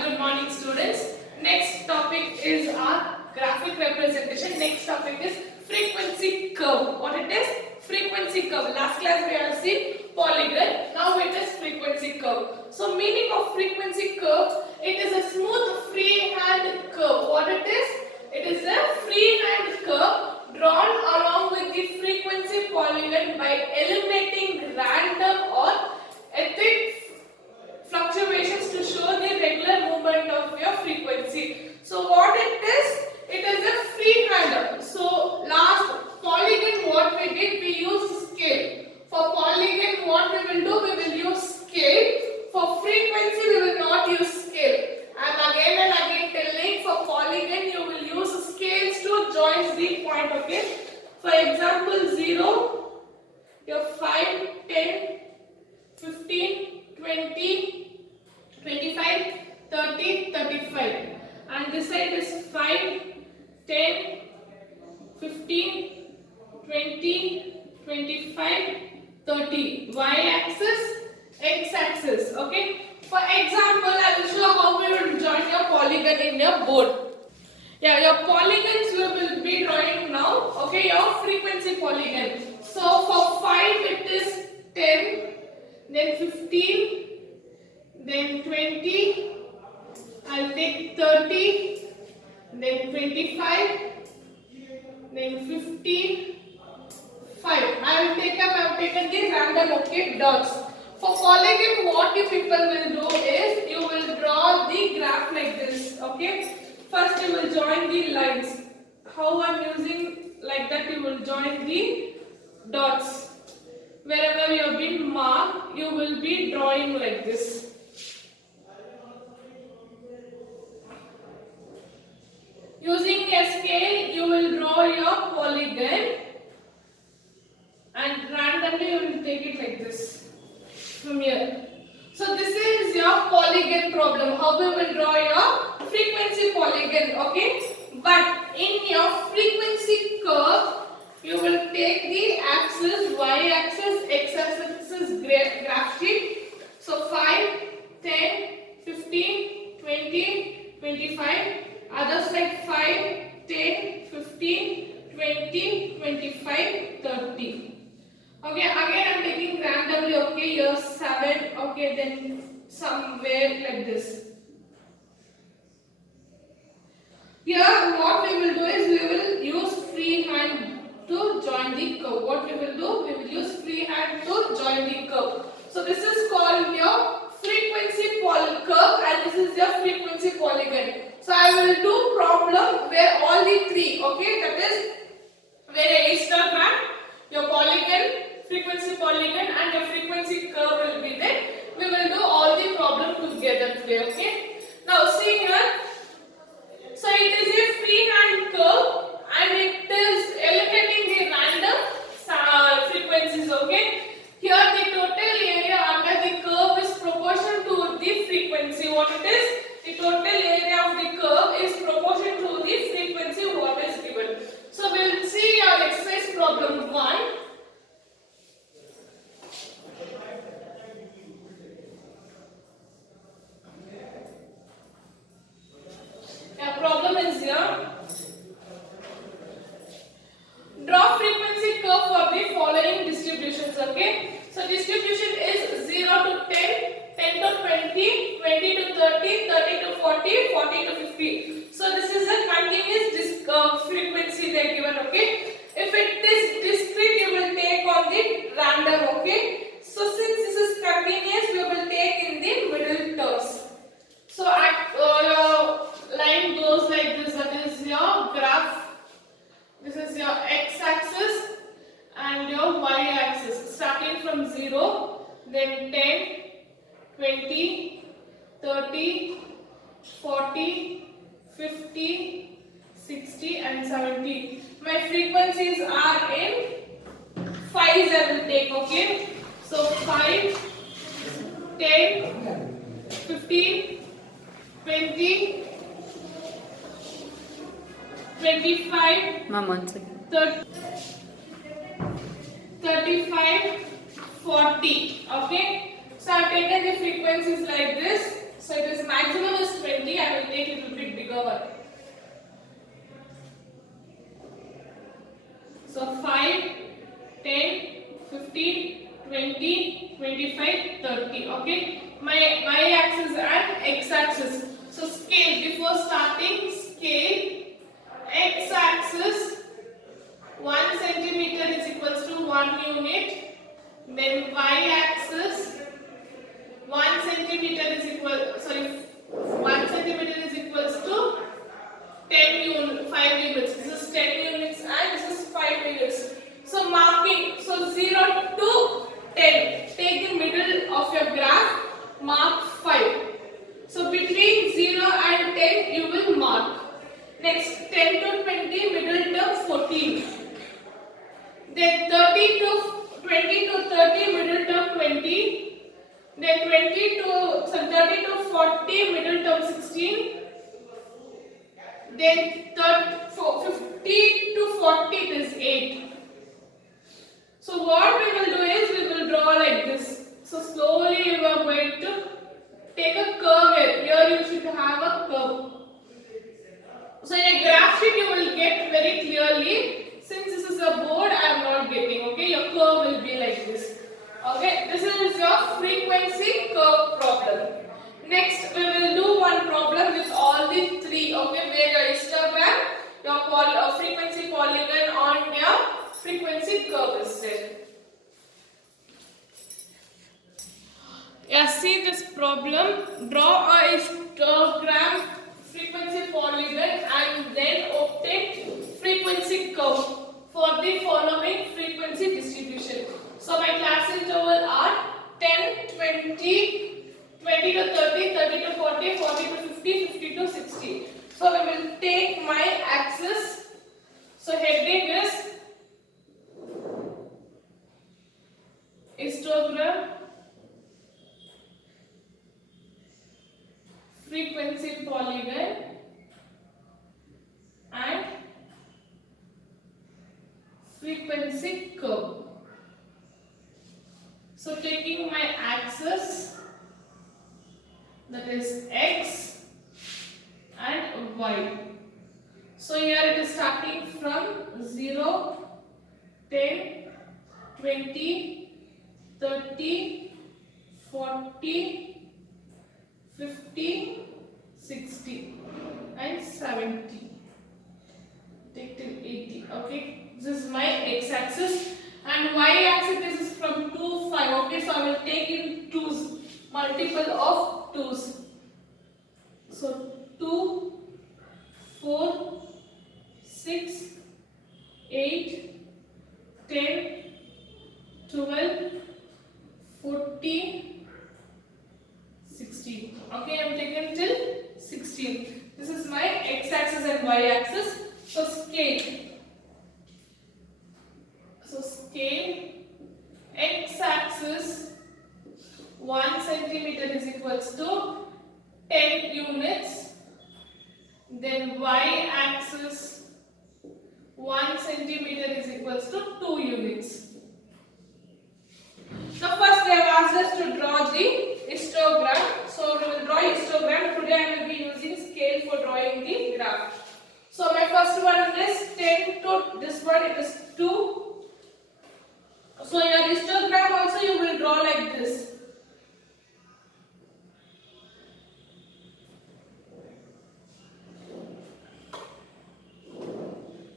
Good morning, students. Next topic is our graphic representation. Next topic is frequency curve. What it is? Frequency curve. Last class we have seen polygon. Now it is frequency curve. So meaning of frequency curve, it is a smooth freehand curve. What it is? It is a freehand curve drawn along with the frequency polygon by eliminating random or ethnic fluctuations to show the regular movement of your frequency. So what it is? It is a freehand. So last polygon what we did, we used scale. For polygon what we will do, we will use scale. For frequency we will not use scale. And again telling, for polygon you will use scales to join the point. Okay. For example 0, your 5, 10, 15, 20, 25, 30, 35. And this side is 5, 10, 15, 20, 25, 30. Y-axis, X-axis. Okay. For example, I will show how we will join your polygon in your board. Yeah, your polygons we will be drawing now. Okay, your frequency polygon. So for 5 it is 10, then 15, then 20, I'll take 30, then 25, then 15, 5. I have taken the random dots. For polygon, what you people will do is you will draw the graph like this. Okay. First you will join the lines. How I am using like that, you will join the dots. Wherever you have been marked, you will be drawing like this. Using a scale, you will draw your polygon and randomly you will take it like this from here. So this is your polygon problem. How we will draw your frequency polygon, okay? But in your frequency curve, you will take the axis, y-axis, x-axis graph sheet. So 5, 10, 15, 20, 25. Other side 5, 10, 15, 20, 25, 30. Okay, again I am taking randomly. Okay, here 7. Okay, then somewhere like this. Here what we will do is we will use freehand to join the curve. What we will do? We will use freehand to join the curve. So this is called your frequency curve and this is your frequency polygon. So I will do problem where all the three, okay, that is where a histogram, your polygon, frequency polygon and your frequency curve will be there. We will do all the problem together today, okay. Now see here. So it is a freehand curve and it is eliminating the random frequencies, okay. Here the total area under the curve is proportional to the frequency. What it is? The total area of the curve is proportional to the frequency what is given. So we will see your exercise problem 1. Problem is here. Draw frequency curve for the following distributions. Okay. So distribution is 0 to 10, 10 to 20, 20 to 30, 30 to 40, 40 to 50. So this is a continuous frequency they are given. Okay. If it is discrete, you will take on the random. Okay. So since this is continuous, we will take in the middle terms. So your line goes like this. That is your graph. This is your x-axis and your y-axis. Starting from 0, then 10, 20, 30, 40, 50, 60 and 70. My frequencies are in 5s I will take. Okay. So 5, 10, 15, 20, 25, Ma'am, 1 second. 30, 35, 40. Okay. So I have taken the frequencies like this. So it is maximum is 20. bigger one. So 5, 10, 15, 20, 25, 30. Okay. My y-axis and x-axis. So scale, before starting, scale. X-axis 1 centimeter is equals to 1 unit. Then y-axis 1 centimeter is equals to 5 units. This is 10 units and this is 5 units. So marking, so 0 to 10. Take the middle of your graph, mark 5. So between 0 and 10 you will mark. Next 10 to 20, middle term 14. Then 20 to 30, middle term 20. Then 30 to 40, middle term 16. Then 50 to 40 is 8. So what we will do is we will draw like this. So slowly you are going to take a curve here. Here you should have a curve. So in a graph sheet you will get very clearly. Since this is a board, I am not getting. Okay, your curve will be like this. Okay, this is your frequency curve problem. Next, we will do one problem with all the three. Okay, where your histogram, your frequency polygon on your frequency curve is there. Yeah, see this problem. Draw a histogram, frequency polygon, and then obtain frequency curve for the following frequency distribution. So my class interval are 10, 20, 20 to 30, 30 to 40, 40 to 50, 50 to 60. So we will take my axis. So heading is histogram, frequency polygon, and frequency curve. So taking my axis, that is x and y. So here it is starting from 0, 10, 20, 30, 40, 50, 60 and 70. Take till 80. Okay, this is my x-axis, and y-axis this is from 2, 5. Okay, so I will take in 2's, multiple of 2's. So 2, 4, 6, 8, 10, 12, 14, 16. Okay, I am taken till 16. This is my x-axis and y-axis. So scale. So scale, x-axis 1 centimeter is equals to 10 units. Then y-axis 1 centimeter is equals to 2 units. So first they have asked us to draw the histogram. So we will draw histogram. Today I will be using scale for drawing the graph. So my first one is 10 to this one, it is 2. So your histogram also you will draw like this.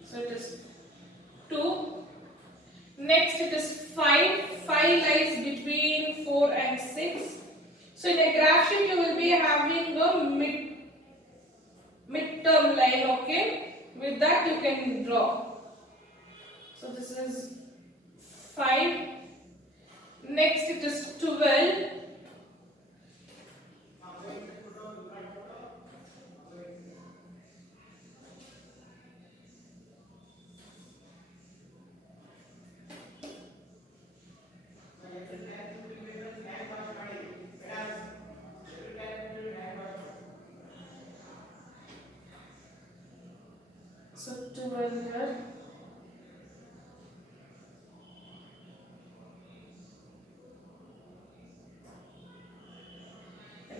So it is 2. Next it is 5. 5 lies between 4 and 6. So in a graph sheet you will be having a midterm line, okay? With that you can draw. So this is 5. Next it is 12. So 12 here.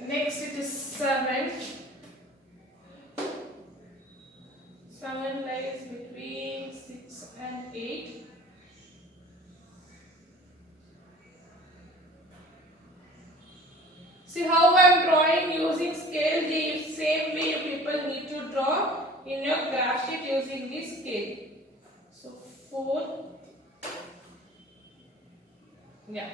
Next it is 7. one lies between 6 and 8. See how I am drawing using scale. The same way people need to draw in your graph sheet using the scale. So 4. Yeah.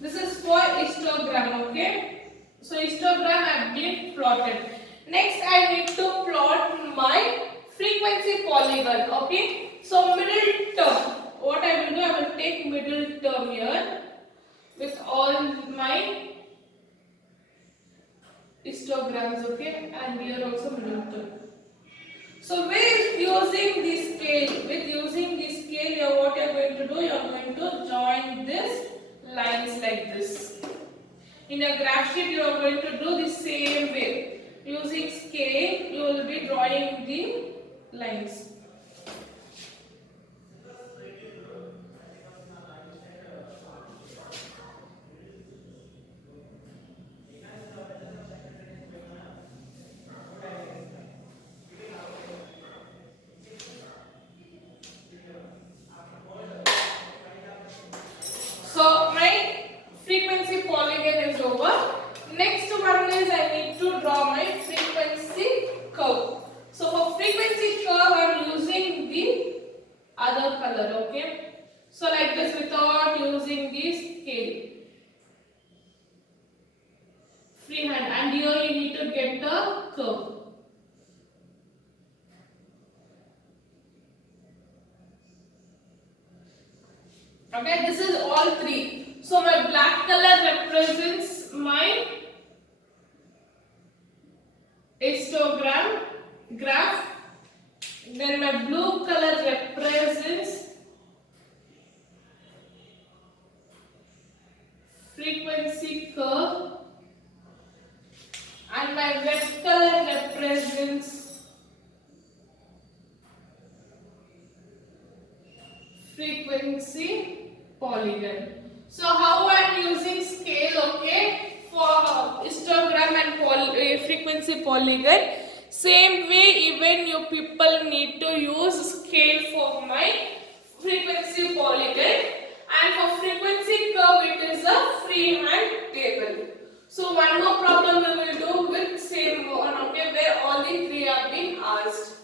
This is for histogram, okay? So histogram I been plotted. Next I need to plot my frequency polygon, okay? So middle term. What I will do, I will take middle term here with all my histograms, okay? And here also middle term. So with using this scale, what you are going to do, you are going to join this lines like this. In a graph sheet, you are going to do the same way. Using scale, you will be drawing the lines. So my frequency polygon is over. Next one is I need to draw my frequency curve. So for frequency curve I am using the other color, okay? So like this without using the scale. Freehand, and here you need to get the curve. Okay, this is all three. So my black color represents my histogram graph. Then my blue color represents frequency curve, and my red color represents frequency polygon. So how I am using scale, okay, for histogram and frequency polygon. Same way even you people need to use scale for my frequency polygon, and for frequency curve it is a freehand table. So one more problem we will do with same one, okay, where all the three are being asked.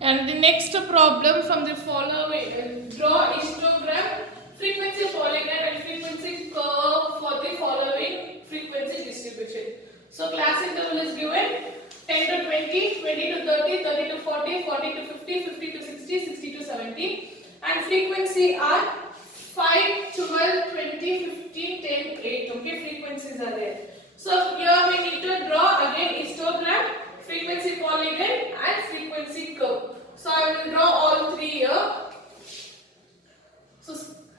And the next problem from the following, draw histogram, frequency polygon and frequency curve for the following frequency distribution. So class interval is given 10 to 20, 20 to 30, 30 to 40, 40 to 50, 50 to 60, 60 to 70, and frequency are 5, 12, 20, 15, 10, 8. Okay, frequencies are there. So here we need to draw again histogram, frequency polygon and frequency curve. So I will draw all three here. So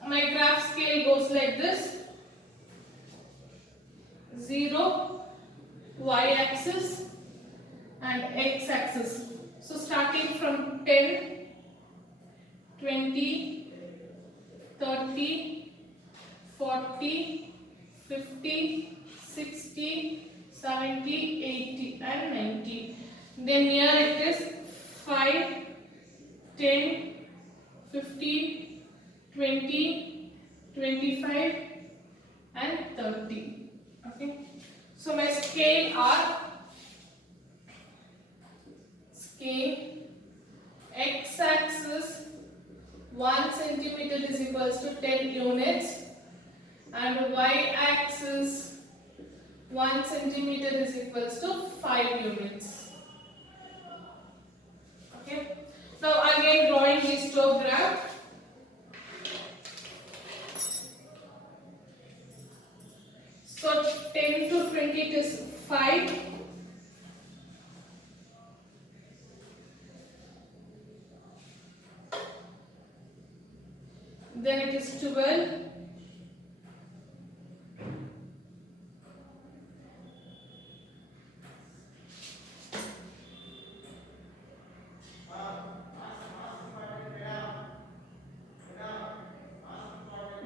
my graph scale goes like this: 0, y-axis and x-axis. So starting from 10, 20, 30, 40, 50, 60, 70, 80 and 90. Then here it is 5, 10, 15, 20, 25 and 30. Okay. So my scale are x-axis 1 centimeter is equals to 10 units, and y-axis 1 centimeter is equals to 5 units. Okay. Now again drawing histogram. So 10 to 20 it is 5. Then it is 12.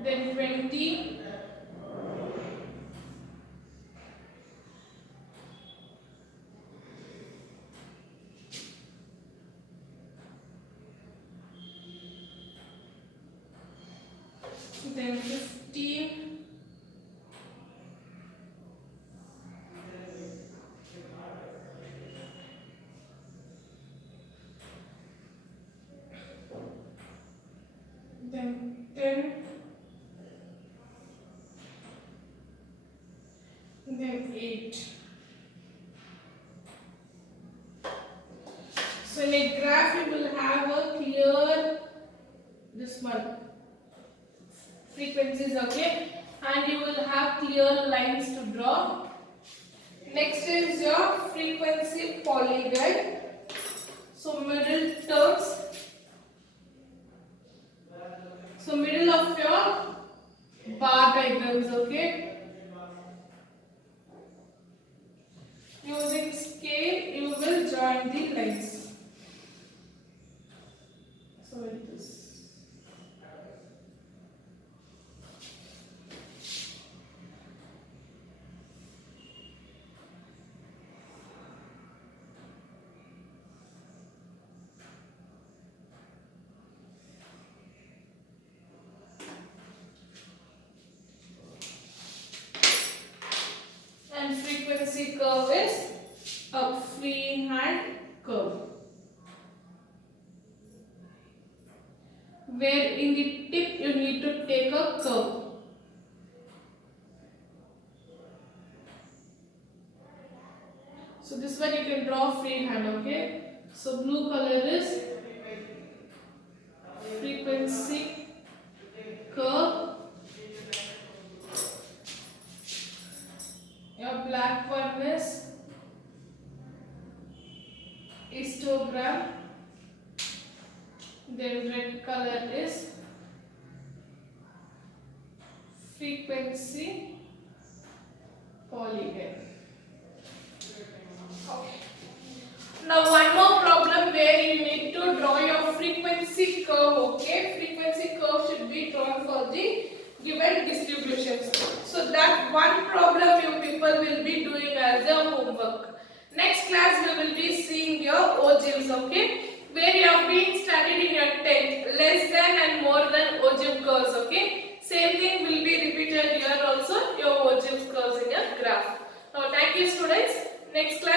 Then 20. then 15, then 10, then 8. So in a graph you will have a clear this one frequencies, okay, and you will have clear lines to draw. Next is your frequency polygon. So middle terms. So middle of your bar diagrams, okay. Using scale, you will join the lines. So it is. And frequency curve is a freehand curve, where in the tip you need to take a curve. So this one you can draw freehand, okay. So blue color is frequency curve. Your black one is histogram. Then red color is frequency polygon. Okay. Now one more problem where you need to draw your frequency curve, okay. Frequency curve should be drawn for the given distributions. So that one problem you people will be doing as a homework. Next class we will be seeing your ogives, okay, where you have been studied in your 10th, less than and more than ogive curves, okay. Same thing will be repeated here also, your ogive curves in your graph. Now thank you students. Next class